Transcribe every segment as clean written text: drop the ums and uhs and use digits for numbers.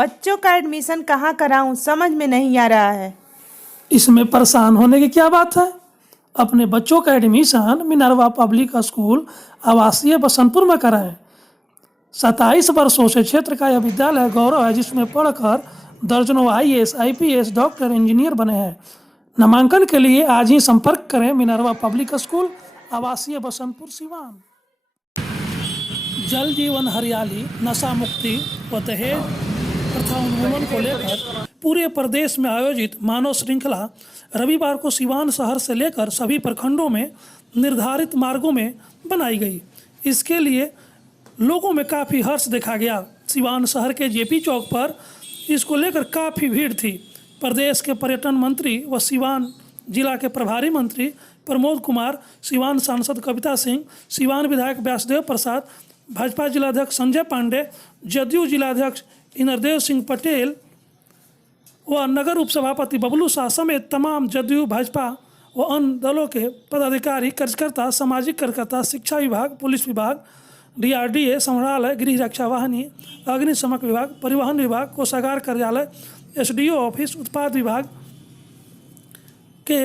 बच्चों का एडमिशन कहाँ कराऊं, समझ में नहीं आ रहा है। इसमें परेशान होने की क्या बात है। अपने बच्चों का एडमिशन मिनर्वा पब्लिक स्कूल आवासीय बसंतपुर में कराएं। 27 वर्षों से क्षेत्र का यह विद्यालय गौरव है, जिसमें पढ़कर दर्जनों IAS, IPS, डॉक्टर, इंजीनियर बने हैं। नामांकन के लिए आज ही संपर्क करें मिनर्वा पब्लिक स्कूल आवासीय बसंतपुर सिवान। जल जीवन हरियाली, नशा मुक्ति व दहेज प्रथा उन्मूलन को लेकर पूरे प्रदेश में आयोजित मानव श्रृंखला रविवार को सिवान शहर से लेकर सभी प्रखंडों में निर्धारित मार्गों में बनाई गई। इसके लिए लोगों में काफ़ी हर्ष देखा गया। सिवान शहर के JP चौक पर इसको लेकर काफ़ी भीड़ थी। प्रदेश के पर्यटन मंत्री व सिवान जिला के प्रभारी मंत्री प्रमोद कुमार, सिवान सांसद कविता सिंह, सिवान विधायक व्यासदेव प्रसाद, भाजपा जिलाध्यक्ष संजय पांडे, जदयू जिलाध्यक्ष इंद्रदेव सिंह पटेल व नगर उपसभापति बबलू शाह समेत तमाम जदयू, भाजपा व अन्य दलों के पदाधिकारी, कार्यकर्ता, सामाजिक कार्यकर्ता, शिक्षा विभाग, पुलिस विभाग, DRDA, संग्रहालय, गृह रक्षा वाहिनी, अग्निशमन विभाग, परिवहन विभाग, कोषागार कार्यालय, SDO ऑफिस, उत्पाद विभाग के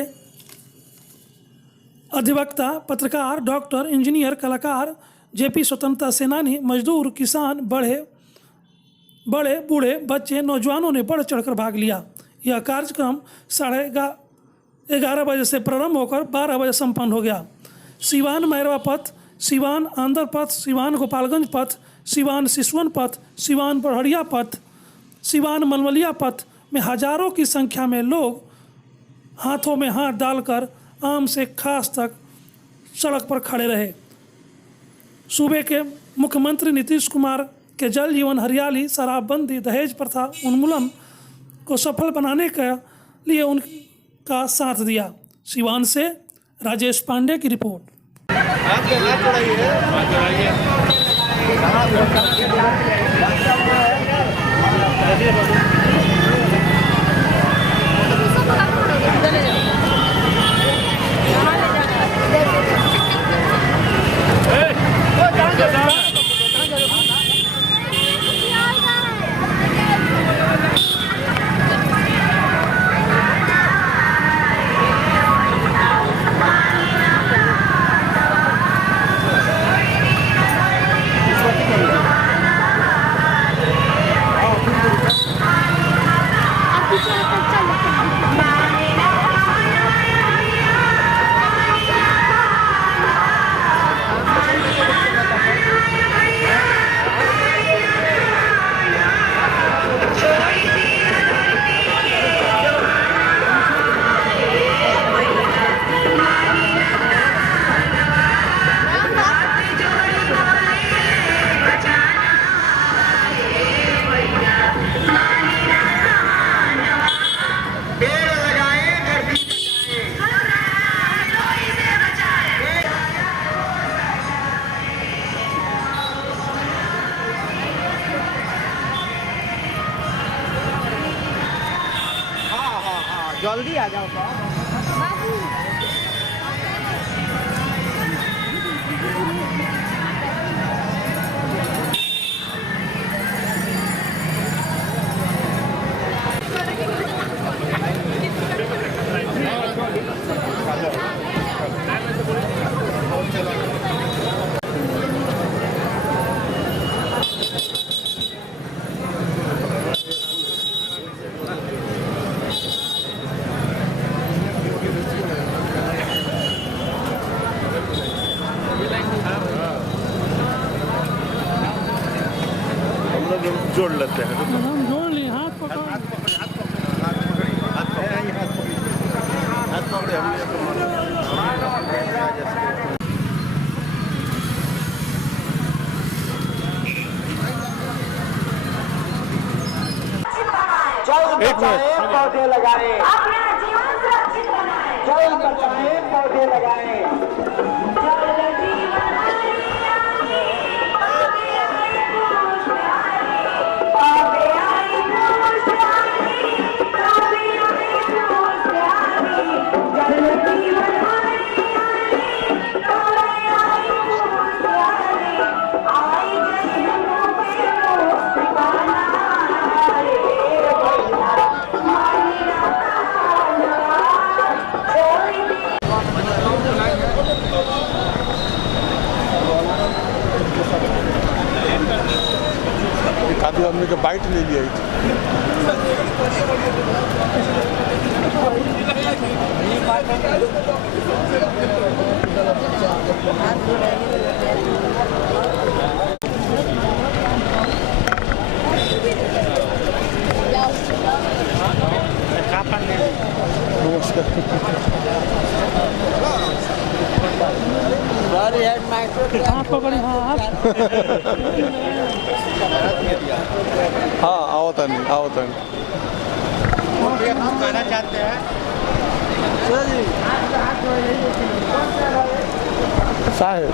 अधिवक्ता, पत्रकार, डॉक्टर, इंजीनियर, कलाकार, JP स्वतंत्रता सेनानी, मजदूर, किसान, बड़े बूढ़े, बच्चे, नौजवानों ने बढ़ चढ़कर भाग लिया। यह कार्यक्रम 11:30 बजे से प्रारंभ होकर 12 बजे संपन्न हो गया। सिवान मैरवा पथ, सिवान आंध्र पथ, सिवान गोपालगंज पथ, सिवान सिसवन पथ, सिवान बड़हरिया पथ, सिवान मलमलिया पथ में हजारों की संख्या में लोग हाथों में हाथ डालकर आम से खास तक सड़क पर खड़े रहे। सूबे के मुख्यमंत्री नीतीश कुमार के जल जीवन हरियाली, शराबबंदी, दहेज प्रथा उन्मूलन को सफल बनाने के लिए उनका साथ दिया। सिवान से राजेश पांडे की रिपोर्ट। जल्दी आ जाओ जोड़ लेते हैं। हम जोड़ लिए, हाथ पकड़। एक मिनट, पौधे लगाएं, जल बचाएं, पौधे लगाएं। जो हमने के बाइट ले लिया। हाँ आवता नहीं कहना चाहते हैं साहेब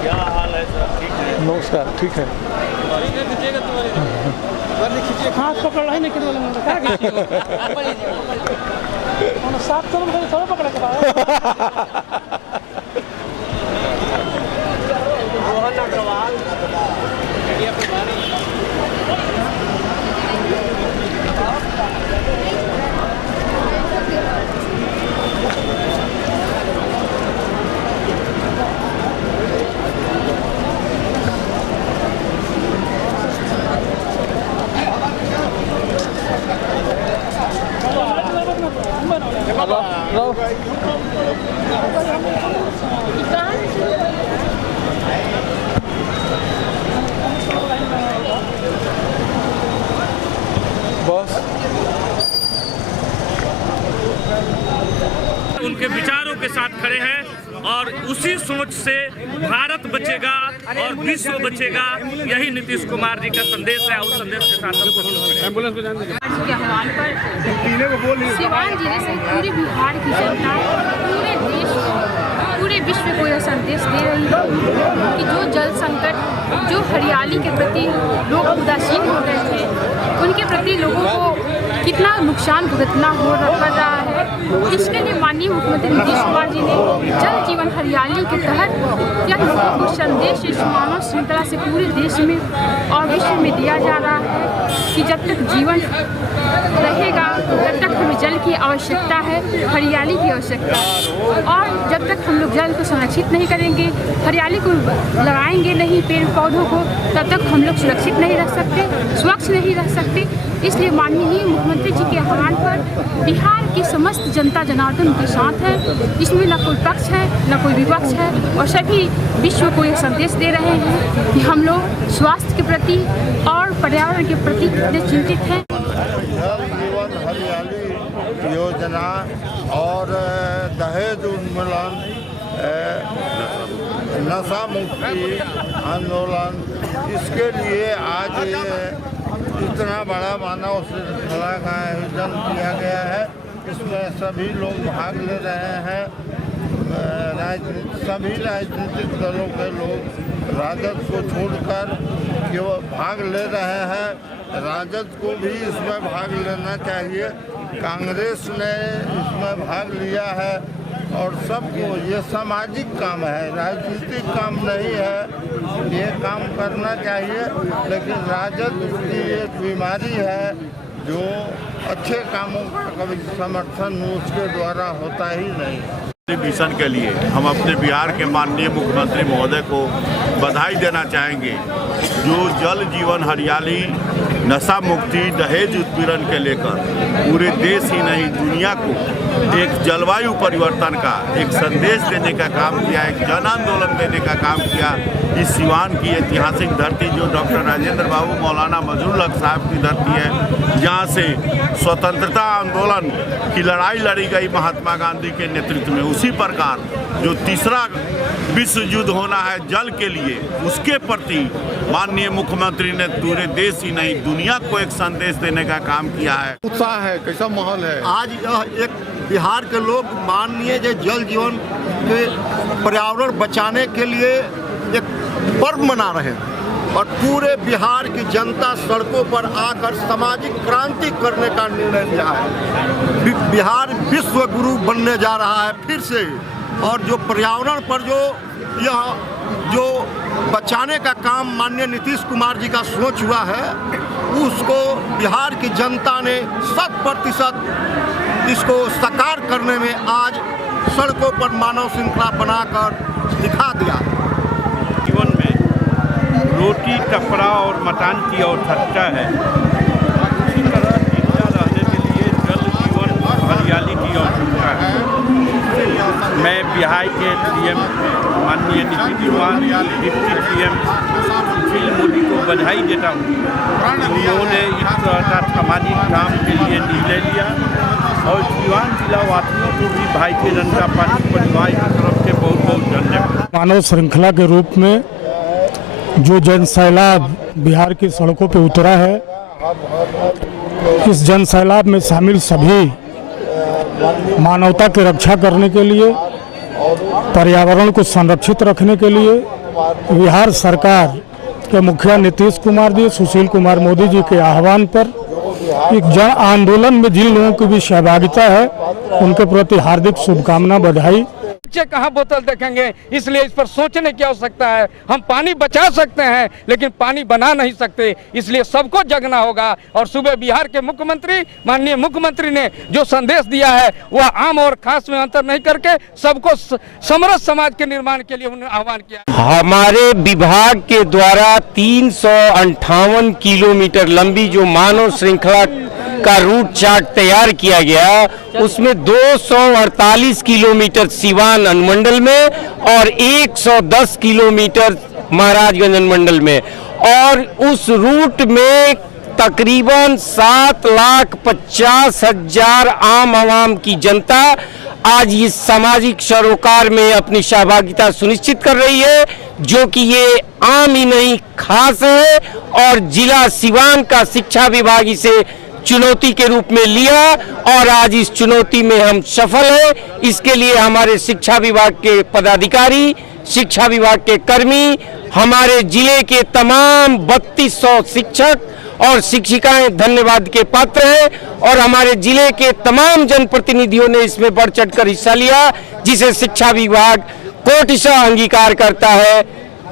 क्या हाल है सर? ठीक है। नमस्कार, ठीक है। हाथ पकड़ रहा है नहीं कितना लंबा क्या साफ तो थोड़ा पकड़ा के बाद बस उनके विचारों के साथ खड़े हैं और उसी सोच से भारत बचेगा और विश्व बचेगा, यही नीतीश कुमार जी का संदेश है। उस संदेश के साथ एम्बुलेंस को के आह्वान पर सिवान जिले से पूरे बिहार की जनता पूरे देश पूरे विश्व को यह संदेश दे रही है कि जो जल संकट, जो हरियाली के प्रति लोग उदासीन हो रहे थे, उनके प्रति लोगों को कितना नुकसान भुगतना हो रहा है। इसके लिए माननीय मुख्यमंत्री नीतीश कुमार जी ने जल जीवन हरियाली के तहत यह लोगों को संदेश इस मानव श्रृंखला से पूरे देश में और विश्व में दिया जा रहा है कि जब तक जीवन रहेगा तब तक हमें जल की आवश्यकता है, हरियाली की आवश्यकता है। और जब तक हम लोग जल को संरक्षित नहीं करेंगे, हरियाली को लगाएंगे नहीं पेड़ पौधों को, तब तक हम लोग सुरक्षित नहीं रह सकते, स्वच्छ नहीं रह सकते। इसलिए माननीय मुख्यमंत्री जी के आह्वान पर बिहार की समस्त जनता जनार्दन उनके साथ है। इसमें न कोई पक्ष है न कोई विपक्ष है और सभी विश्व को यह संदेश दे रहे हैं कि हम लोग स्वास्थ्य के प्रति और पर्यावरण के प्रति कितने चिंतित हैं। जल जीवन हरियाली योजना और दहेज उन्मूलन, नशा मुक्ति आंदोलन, इसके लिए आज इतना बड़ा मानव श्रृंखला का आयोजन किया गया है। इसमें सभी लोग भाग ले रहे हैं। सभी राजनीतिक दलों के लोग राजद को छोड़कर केवल भाग ले रहे हैं। राजद को भी इसमें भाग लेना चाहिए। कांग्रेस ने इसमें भाग लिया है और सबको ये सामाजिक काम है, राजनीतिक काम नहीं है। ये काम करना चाहिए, लेकिन राजद की एक बीमारी है जो अच्छे कामों का कभी समर्थन उसके द्वारा होता ही नहीं। मिशन के लिए हम अपने बिहार के माननीय मुख्यमंत्री महोदय को बधाई देना चाहेंगे, जो जल जीवन हरियाली, नशा मुक्ति, दहेज उत्पीड़न के लेकर पूरे देश ही नहीं दुनिया को एक जलवायु परिवर्तन का एक संदेश देने का काम किया, एक जन आंदोलन देने का काम किया। इस सिवान की ऐतिहासिक धरती जो डॉक्टर राजेंद्र बाबू मौलाना मजरूल हक साहब की धरती है, जहाँ से स्वतंत्रता आंदोलन की लड़ाई लड़ी गई महात्मा गांधी के नेतृत्व में, उसी प्रकार जो तीसरा विश्व युद्ध होना है जल के लिए, उसके प्रति माननीय मुख्यमंत्री ने पूरे देश ही नहीं दुनिया को एक संदेश देने का काम किया है। उत्साह है, कैसा माहौल है? आज यह एक बिहार के लोग माननीय जल जीवन के पर्यावरण बचाने के लिए एक पर्व मना रहे हैं और पूरे बिहार की जनता सड़कों पर आकर सामाजिक क्रांति करने का निर्णय लिया है। बिहार विश्व गुरु बनने जा रहा है फिर से, और जो पर्यावरण पर जो बचाने का काम माननीय नीतीश कुमार जी का सोच हुआ है, उसको बिहार की जनता ने 100% इसको साकार करने में आज सड़कों पर मानव श्रृंखला बनाकर दिखा दिया। जीवन में रोटी कपड़ा और मकान की आवश्यकता है, उसी तरह जिंदा रहने के लिए जल जीवन हरियाली की आवश्यकता है। मैं बिहार के सीएम माननीय नीतीश कुमार, डिप्टी सीएम सुशील मोदी को बधाई देता हूँ। उन्होंने इस तरह का सामाजिक काम के लिए निर्णय लिया और सिवान जिला वासियों को भी भारतीय जनता पार्टी परिवार की तरफ से बहुत बहुत धन्यवाद। मानव श्रृंखला के रूप में जो जन सैलाब बिहार की सड़कों पर उतरा है, इस जन सैलाब में शामिल सभी मानवता की रक्षा करने के लिए, पर्यावरण को संरक्षित रखने के लिए बिहार सरकार के मुखिया नीतीश कुमार जी, सुशील कुमार मोदी जी के आह्वान पर एक जन आंदोलन में जिन लोगों की भी सहभागिता है, उनके प्रति हार्दिक शुभकामना, बधाई। बच्चे कहाँ बोतल देखेंगे, इसलिए इस पर सोचने की आवश्यकता है। हम पानी बचा सकते हैं लेकिन पानी बना नहीं सकते, इसलिए सबको जगना होगा। और सुबह बिहार के मुख्यमंत्री, माननीय मुख्यमंत्री ने जो संदेश दिया है वह आम और खास में अंतर नहीं करके सबको समरस समाज के निर्माण के लिए उन्होंने आह्वान किया। हमारे विभाग के द्वारा 358 किलोमीटर लंबी जो मानव श्रृंखला का रूट चार्ट तैयार किया गया, उसमें 248 किलोमीटर सिवान अनुमंडल में और 110 किलोमीटर महाराजगंज अनुमंडल में, और उस रूट में तकरीबन 7,50,000 आम आवाम की जनता आज इस सामाजिक सरोकार में अपनी सहभागिता सुनिश्चित कर रही है, जो कि ये आम ही नहीं खास है। और जिला सिवान का शिक्षा विभाग इसे चुनौती के रूप में लिया और आज इस चुनौती में हम सफल हैं। इसके लिए हमारे शिक्षा विभाग के पदाधिकारी, शिक्षा विभाग के कर्मी, हमारे जिले के तमाम 3200 शिक्षक और शिक्षिकाएं धन्यवाद के पात्र हैं। और हमारे जिले के तमाम जनप्रतिनिधियों ने इसमें बढ़ चढ़कर हिस्सा लिया, जिसे शिक्षा विभाग कोटिशः अंगीकार करता है,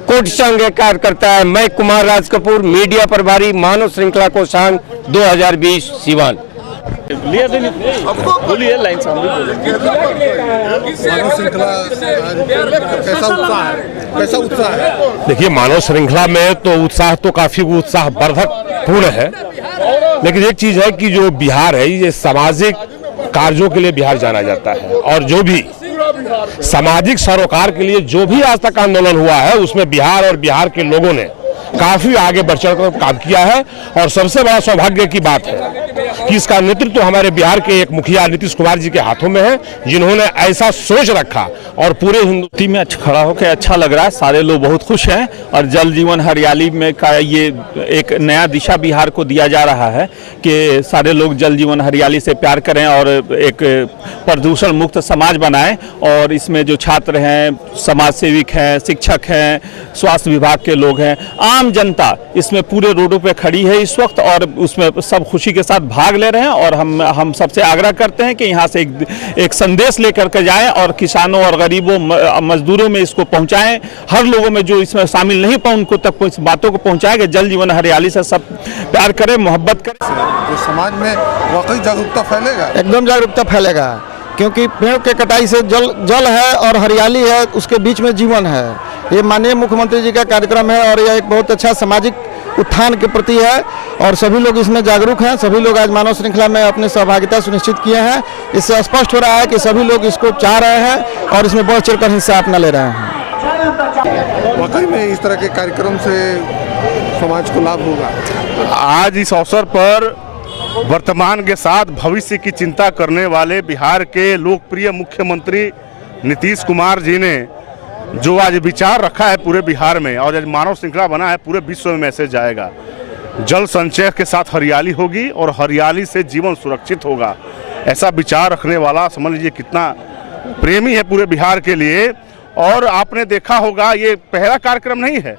कोटिशः अंगीकार करता है। मैं कुमार राज कपूर, मीडिया प्रभारी, मानव श्रृंखला कोषांग 2020 सिवान। बोलिए लाइन मानव श्रृंखला कैसा उत्साह है, कैसा उत्साह है? देखिए, मानव श्रृंखला में तो उत्साह तो काफी उत्साहवर्धक पूर्ण है, लेकिन एक चीज है कि जो बिहार है ये सामाजिक कार्यों के लिए बिहार जाना जाता है, और जो भी सामाजिक सरोकार के लिए जो भी आज तक आंदोलन हुआ है उसमें बिहार और बिहार के लोगों ने काफी आगे बढ़ चढ़कर काम किया है। और सबसे बड़ा सौभाग्य की बात है कि इसका नेतृत्व हमारे बिहार के एक मुखिया नीतीश कुमार जी के हाथों में है, जिन्होंने ऐसा सोच रखा और पूरे हिंदुस्तान में खड़ा होकर अच्छा लग रहा है। सारे लोग बहुत खुश हैं और जल जीवन हरियाली में का ये एक नया दिशा बिहार को दिया जा रहा है कि सारे लोग जल जीवन हरियाली से प्यार करें और एक प्रदूषण मुक्त समाज बनाएं। और इसमें जो छात्र हैं, समाज सेविक हैं, शिक्षक हैं, स्वास्थ्य विभाग के लोग हैं, आम जनता इसमें पूरे रोडों पे खड़ी है इस वक्त और उसमें सब खुशी के साथ भाग ले रहे हैं। और हम सबसे आग्रह करते हैं कि यहाँ से एक संदेश लेकर के जाएं और किसानों और गरीबों मजदूरों में इसको पहुँचाएं। हर लोगों में जो इसमें शामिल नहीं पाए उनको तक इस बातों को पहुँचाएं कि जल जीवन हरियाली से सब प्यार करें, मोहब्बत करें। तो समाज में वाकई जागरूकता फैलेगा, एकदम जागरूकता फैलेगा, क्योंकि पेड़ के कटाई से जल है और हरियाली है, उसके बीच में जीवन है। ये माननीय मुख्यमंत्री जी का कार्यक्रम है और यह एक बहुत अच्छा सामाजिक उत्थान के प्रति है और सभी लोग इसमें जागरूक हैं। सभी लोग आज मानव श्रृंखला में अपनी सहभागिता सुनिश्चित किए हैं। इससे स्पष्ट हो रहा है कि सभी लोग इसको चाह रहे हैं और इसमें बढ़ चढ़कर हिस्सा अपना ले रहे हैं। वाकई में इस तरह के कार्यक्रम से समाज को लाभ होगा। आज इस अवसर पर वर्तमान के साथ भविष्य की चिंता करने वाले बिहार के लोकप्रिय मुख्यमंत्री नीतीश कुमार जी ने जो आज विचार रखा है पूरे बिहार में और आज मानव श्रृंखला बना है, पूरे विश्व में मैसेज जाएगा। जल संचय के साथ हरियाली होगी और हरियाली से जीवन सुरक्षित होगा। ऐसा विचार रखने वाला समझ लीजिए कितना प्रेमी है पूरे बिहार के लिए। और आपने देखा होगा ये पहला कार्यक्रम नहीं है,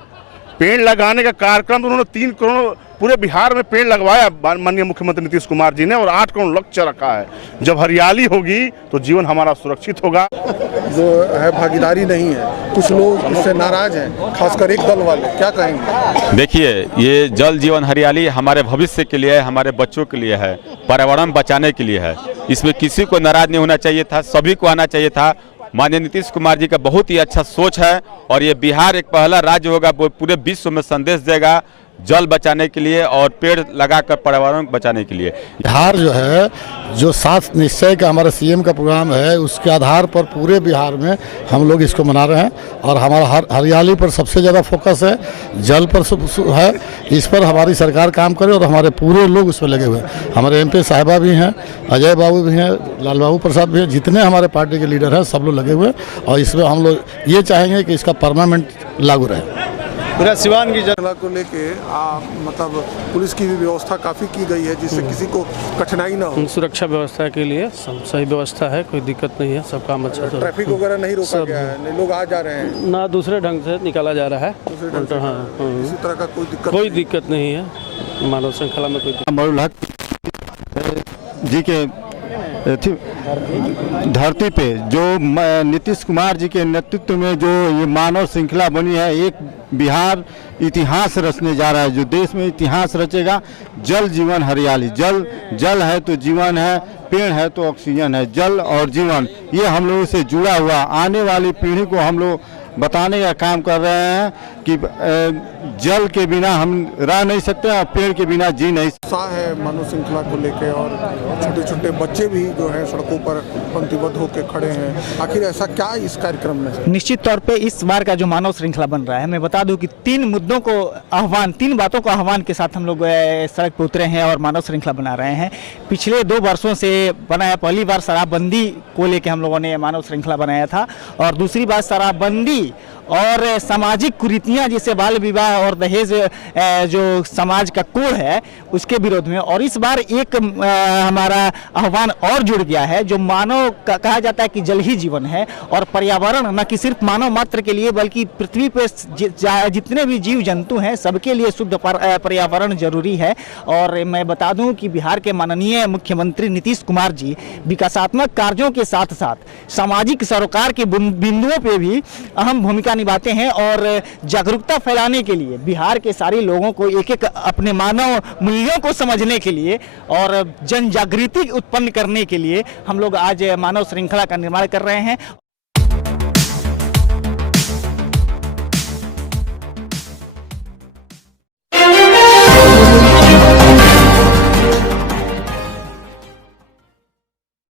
पेड़ लगाने का कार्यक्रम उन्होंने 3 करोड़ पूरे बिहार में पेड़ लगवाया माननीय मुख्यमंत्री नीतीश कुमार जी ने और 8 करोड़ लक्ष्य रखा है। जब हरियाली होगी तो जीवन हमारा सुरक्षित होगा। जो है भागीदारी नहीं है, कुछ लोग इससे नाराज हैं, खासकर एक दल वाले, क्या कहेंगे? देखिए, ये जल जीवन हरियाली हमारे भविष्य के लिए है, हमारे बच्चों के लिए है, पर्यावरण बचाने के लिए है। इसमें किसी को नाराज नहीं होना चाहिए था, सभी को आना चाहिए था। माननीय नीतीश कुमार जी का बहुत ही अच्छा सोच है और ये बिहार एक पहला राज्य होगा वो पूरे विश्व में संदेश देगा जल बचाने के लिए और पेड़ लगाकर पर्यावरण बचाने के लिए। बिहार जो है, जो 7 निश्चय का हमारा सीएम का प्रोग्राम है, उसके आधार पर पूरे बिहार में हम लोग इसको मना रहे हैं और हमारा हरियाली पर सबसे ज़्यादा फोकस है, जल पर है। इस पर हमारी सरकार काम करे और हमारे पूरे लोग उस पर लगे हुए हैं। हमारे MP साहिबा भी हैं, अजय बाबू भी हैं, लाल बाबू प्रसाद भी हैं, जितने हमारे पार्टी के लीडर हैं सब लोग लगे हुए हैं और इसमें हम लोग ये चाहेंगे कि इसका परमानेंट लागू रहे। पूरा सिवान की जगह को लेके मतलब पुलिस की भी व्यवस्था काफ़ी की गई है जिससे किसी को कठिनाई ना हो। सुरक्षा व्यवस्था के लिए सही व्यवस्था है, कोई दिक्कत नहीं है, सब काम अच्छा है। ट्रैफिक वगैरह नहीं रोका गया है, लोग आ जा रहे हैं ना, दूसरे ढंग से निकाला जा रहा है। इसी तरह का कोई दिक्कत नहीं है मानव श्रृंखला में। कोई जी के धरती पे जो नीतीश कुमार जी के नेतृत्व में जो ये मानव श्रृंखला बनी है, एक बिहार इतिहास रचने जा रहा है, जो देश में इतिहास रचेगा। जल जीवन हरियाली, जल है तो जीवन है, पेड़ है तो ऑक्सीजन है। जल और जीवन ये हम लोगों से जुड़ा हुआ, आने वाली पीढ़ी को हम लोग बताने का काम कर रहे हैं कि जल के बिना हम रह नहीं सकते और पेड़ के बिना जी नहीं सकते। उत्साह है मानव श्रृंखला को लेके और छोटे छोटे बच्चे भी जो हैं सड़कों पर पंक्तिबद्ध होकर खड़े हैं। आखिर ऐसा क्या इस कार्यक्रम में? निश्चित तौर पे इस बार का जो मानव श्रृंखला बन रहा है, मैं बता दूं कि 3 मुद्दों को आह्वान, 3 बातों को आह्वान के साथ हम लोग सड़क पर उतरे हैं और मानव श्रृंखला बना रहे हैं। पिछले 2 वर्षों से बनाया, पहली बार शराबबंदी को लेकर हम लोगों ने मानव श्रृंखला बनाया था और दूसरी बार शराबबंदी और सामाजिक कुरीतियां जैसे बाल विवाह और दहेज जो समाज का कोड है उसके विरोध में। और इस बार एक हमारा आह्वान और जुड़ गया है, जो मानव कहा जाता है कि जल ही जीवन है और पर्यावरण न कि सिर्फ मानव मात्र के लिए बल्कि पृथ्वी पर जितने भी जीव जंतु हैं सबके लिए शुद्ध पर्यावरण जरूरी है। और मैं बता दूं कि बिहार के माननीय मुख्यमंत्री नीतीश कुमार जी विकासात्मक कार्यों के साथ साथ सामाजिक सरोकार के बिंदुओं पर भी अहम भूमिका निभाते हैं और जागरूकता फैलाने के लिए बिहार के सारे लोगों को एक एक अपने मानव मूल्यों को समझने के लिए और जन जागृति उत्पन्न करने के लिए हम लोग आज मानव श्रृंखला का निर्माण कर रहे हैं।